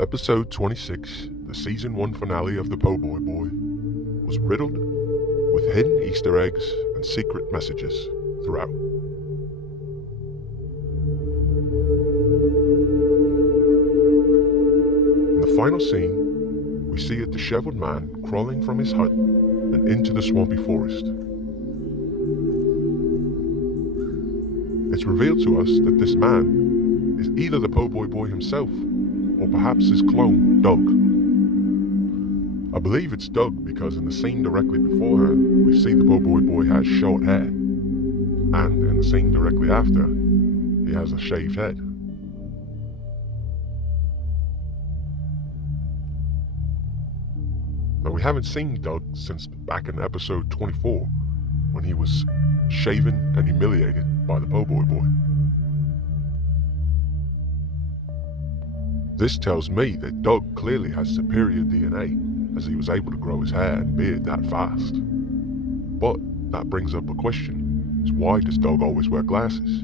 Episode 26, the Season 1 finale of the Poboy Boy, was riddled with hidden Easter eggs and secret messages throughout. In the final scene, we see a disheveled man crawling from his hut and into the swampy forest. It's revealed to us that this man is either the Poboy Boy himself, or perhaps his clone, Doug. I believe it's Doug because in the scene directly beforehand, we see the Poboy Boy has short hair, and in the scene directly after, he has a shaved head. Now we haven't seen Doug since back in episode 24, when he was shaven and humiliated by the Poboy Boy. This tells me that Doug clearly has superior DNA, as he was able to grow his hair and beard that fast. But that brings up a question, is why does Doug always wear glasses?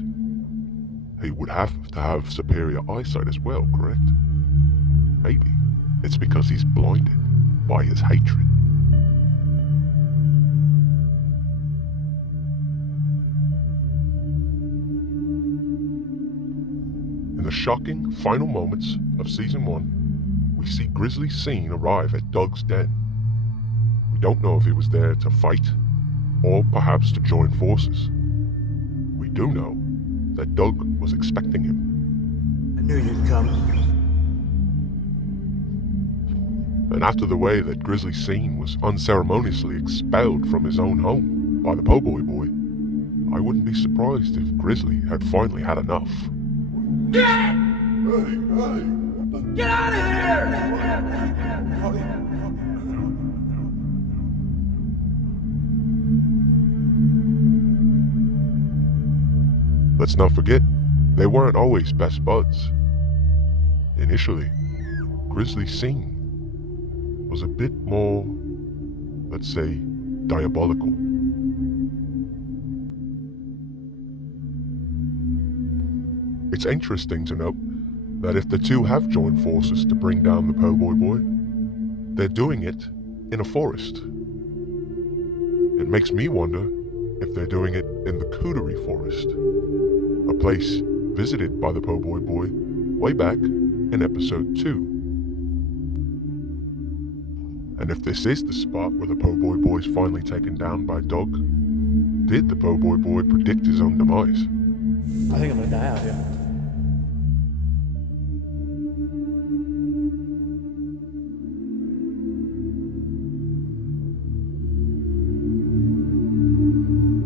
He would have to have superior eyesight as well, correct? Maybe it's because he's blinded by his hatred. In the shocking final moments of Season 1, we see Grizzly Scene arrive at Doug's den. We don't know if he was there to fight, or perhaps to join forces. We do know that Doug was expecting him. I knew you'd come. And after the way that Grizzly Scene was unceremoniously expelled from his own home by the Poboy Boy, I wouldn't be surprised if Grizzly had finally had enough. Get out of here! Let's not forget, they weren't always best buds. Initially, Grizzly Scene was a bit more, let's say, diabolical. It's interesting to note that if the two have joined forces to bring down the Poboy Boy, they're doing it in a forest. It makes me wonder if they're doing it in the Cootery Forest, a place visited by the Poboy Boy way back in episode 2. And if this is the spot where the Poboy Boy's finally taken down by Doug, did the Poboy Boy predict his own demise? I think I'm gonna die out here.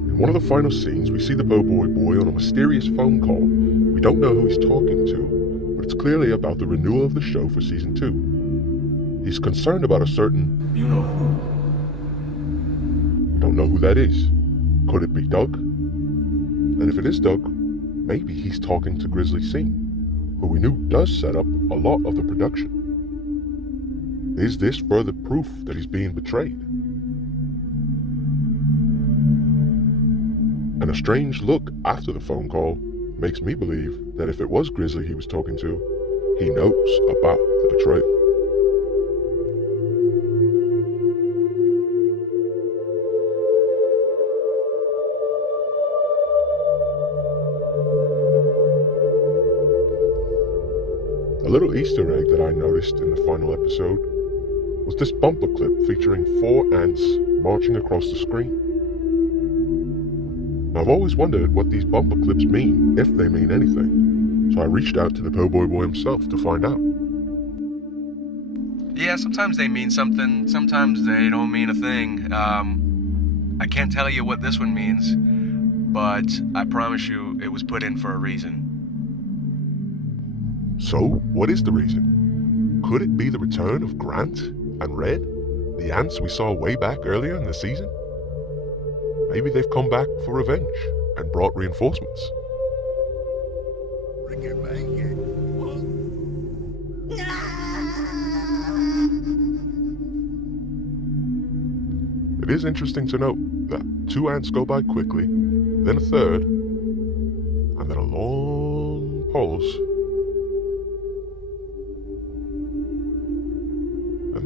In one of the final scenes, we see the Poboy Boy on a mysterious phone call. We don't know who he's talking to, but it's clearly about the renewal of the show for Season 2. He's concerned about a certain... You know who? We don't know who that is. Could it be Doug? And if it is Doug, maybe he's talking to Grizzly Scene, who we knew does set up a lot of the production. Is this further proof that he's being betrayed? And a strange look after the phone call makes me believe that if it was Grizzly he was talking to, he knows about the betrayal. A little Easter egg that I noticed in the final episode was this bumper clip featuring 4 ants marching across the screen. Now, I've always wondered what these bumper clips mean, if they mean anything, so I reached out to the Poboy Boy himself to find out. Yeah, sometimes they mean something, sometimes they don't mean a thing. I can't tell you what this one means, but I promise you it was put in for a reason. So, what is the reason? Could it be the return of Grant and Red, the ants we saw way back earlier in the season? Maybe they've come back for revenge and brought reinforcements. It is interesting to note that 2 ants go by quickly, then a third, and then a long pause.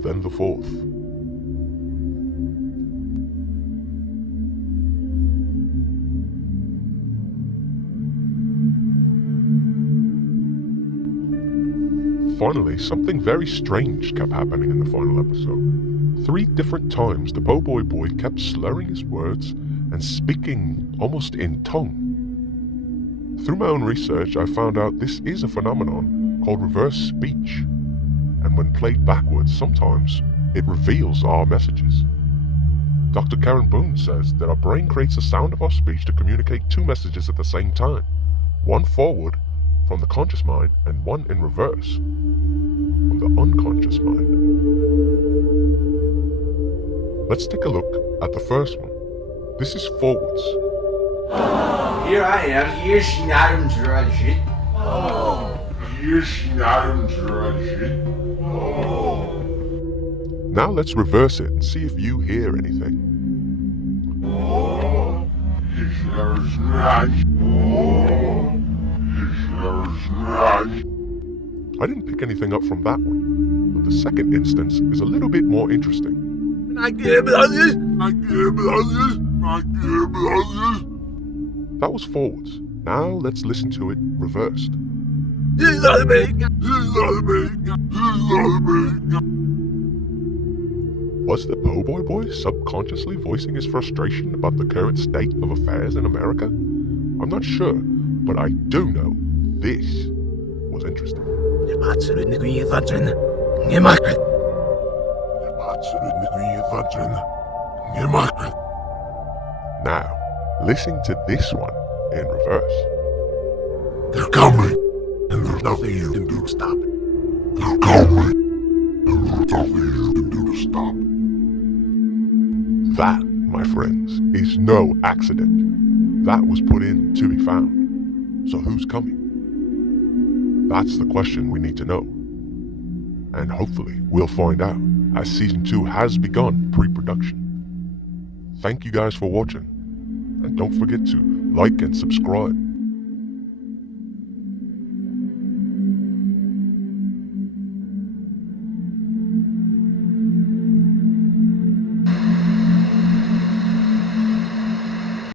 then the fourth. Finally, something very strange kept happening in the final episode. 3 different times the Poboy Boy kept slurring his words and speaking almost in tongue. Through my own research, I found out this is a phenomenon called reverse speech, and when played backwards, sometimes it reveals our messages. Dr. Karen Boone says that our brain creates the sound of our speech to communicate 2 messages at the same time, one forward from the conscious mind and one in reverse from the unconscious mind. Let's take a look at the first one. This is forwards. Here I am, you snarm drudge. Now let's reverse it and see if you hear anything. I didn't pick anything up from that one, but the second instance is a little bit more interesting. That was forwards. Now let's listen to it reversed. Was the Poboy Boy subconsciously voicing his frustration about the current state of affairs in America? I'm not sure, but I do know this was interesting. Now, listen to this one in reverse. They're coming, and there's nothing you can do to stop it. They're coming, and there's nothing you can do to stop it. That, my friends, is no accident. That was put in to be found. So who's coming? That's the question we need to know. And hopefully we'll find out, as Season 2 has begun pre-production. Thank you guys for watching, and don't forget to like and subscribe.